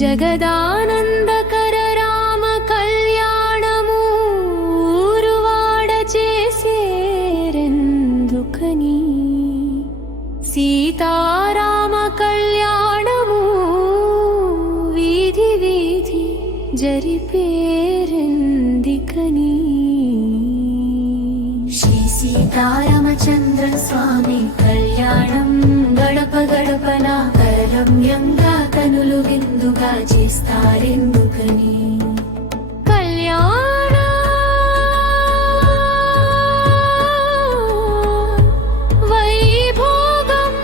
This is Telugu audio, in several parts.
జగదానందకర రామ కళ్యాణము ఊరువాడ చేసేరెందుకని సీతారామ కళ్యాణము వీధి వీధి జరిపేరెందుకని శ్రీ సీతారామచంద్ర స్వామి కళ్యాణం గడప గడపన కరరమ్యంగా కనులు విందుగా చేస్తారెందుకని కళ్యాణ వైభోగం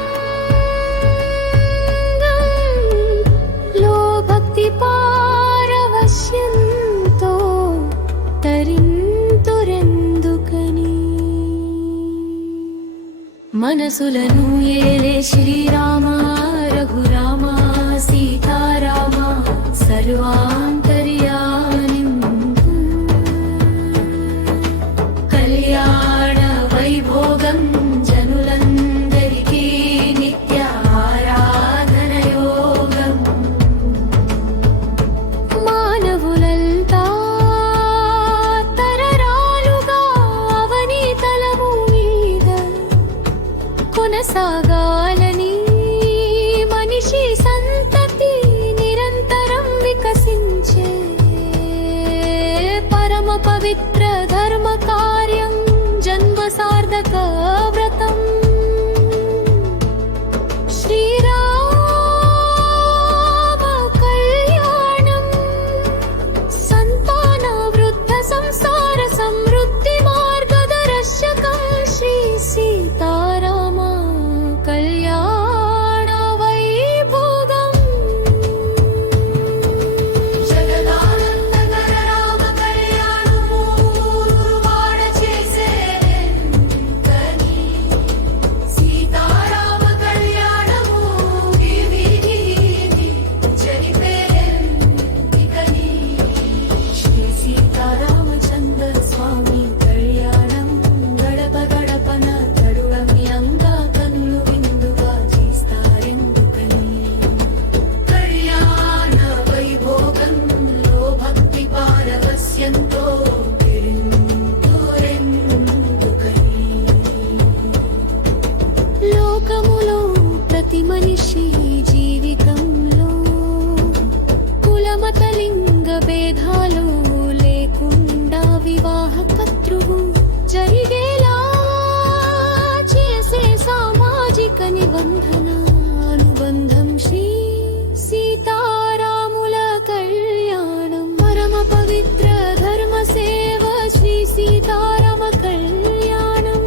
లో భక్తి పారవశ్యంతో తరింతురెందుకని మనసులను ఏలే శ్రీరామ రఘురామ సీతారామ సర్వాంతర్యామిం కళ్యాణ వైభోగం జనులందరికీ నిత్య ఆరాధన యోగం మానవులంతా తరరాలుగా అవనీతలము మీద కొనసాగాలని మనిషి సంతతి నిరంతరం వికసించే పరమ పవిత్ర ధర్మ కార్యం జన్మ సార్థక వ్రతం శ్రీరామ కళ్యాణం సంతాన వృద్ధ సంసార సమృద్ధి మార్గదర్శకం శ్రీ సీతారామ కళ్యాణ వైభోగం జగదానందకర రామ కళ్యాణము ఊరువాడ చేసేరెందుకని సీతారామ కళ్యాణము వీధి వీధి జరిపేరెందుకని శ్రీ సీతారామచంద్ర స్వామి కళ్యాణం గడప గడపన తరుణమ్యంగా కనులు విందుగా చేస్తారెందుకని కళ్యాణ వైభోగంలో భక్తి పారవస్యంతో తిరింతురెందుకని లోకములో ప్రతి మనిషి జీవితంలో కులమత లింగ భేదాలు లేకుండా వివాహ కర్తృవు జరిగేలా చేసే సామాజిక నిబంధన అనుబంధం శ్రీ సీతారాముల కళ్యాణం పరమ పవిత్ర ధర్మ సేవ శ్రీ సీతారామ కళ్యాణం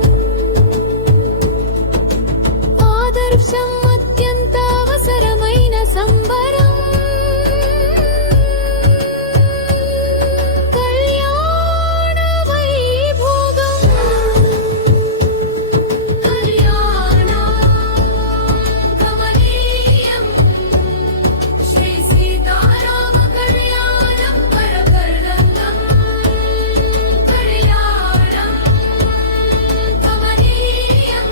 ఆదర్శం అత్యంత అవసరమైన సంబరం కళ్యాణ వైభోగం కళ్యాణ కమనీయం శ్రీ సీతారామ కళ్యాణం పరకర్ణం కళ్యాణం కమనీయం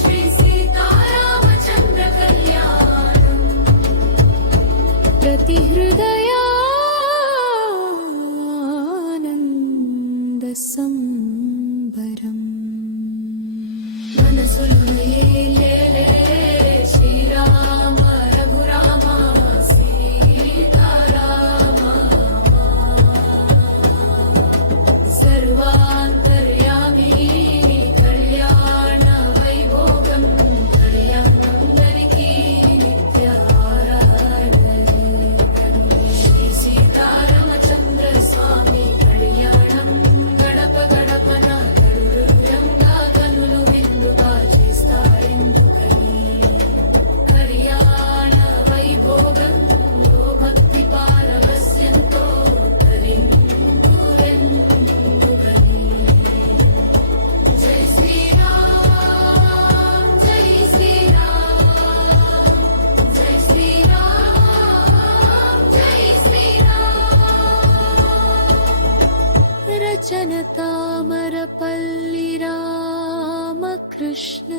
శ్రీ సీతారామచంద్ర కళ్యాణం ప్రతి హృదయానంద సంబరం మనసులు ఏలే శ్రీరామ రఘురామ సీతారామ సర్వాంతర్యామి కళ్యాణ వైభోగం కళ్యాణందరికీ నిత్య ఆరాధన శ్రీ సీతారామచంద్ర స్వామి కళ్యాణం గడప గడపన తరుణ్యంగా కనులు విందుగా చేస్తారెందుకని కళ్యాణ వైభోగంలో భక్తి పారవస్యంతో తరింతురెందుకని జై శ్రీరామ్ జై శ్రీరామ్ జై శ్రీరామ్ జై శ్రీరామ్ రచన తామరపల్లి రామకృష్ణ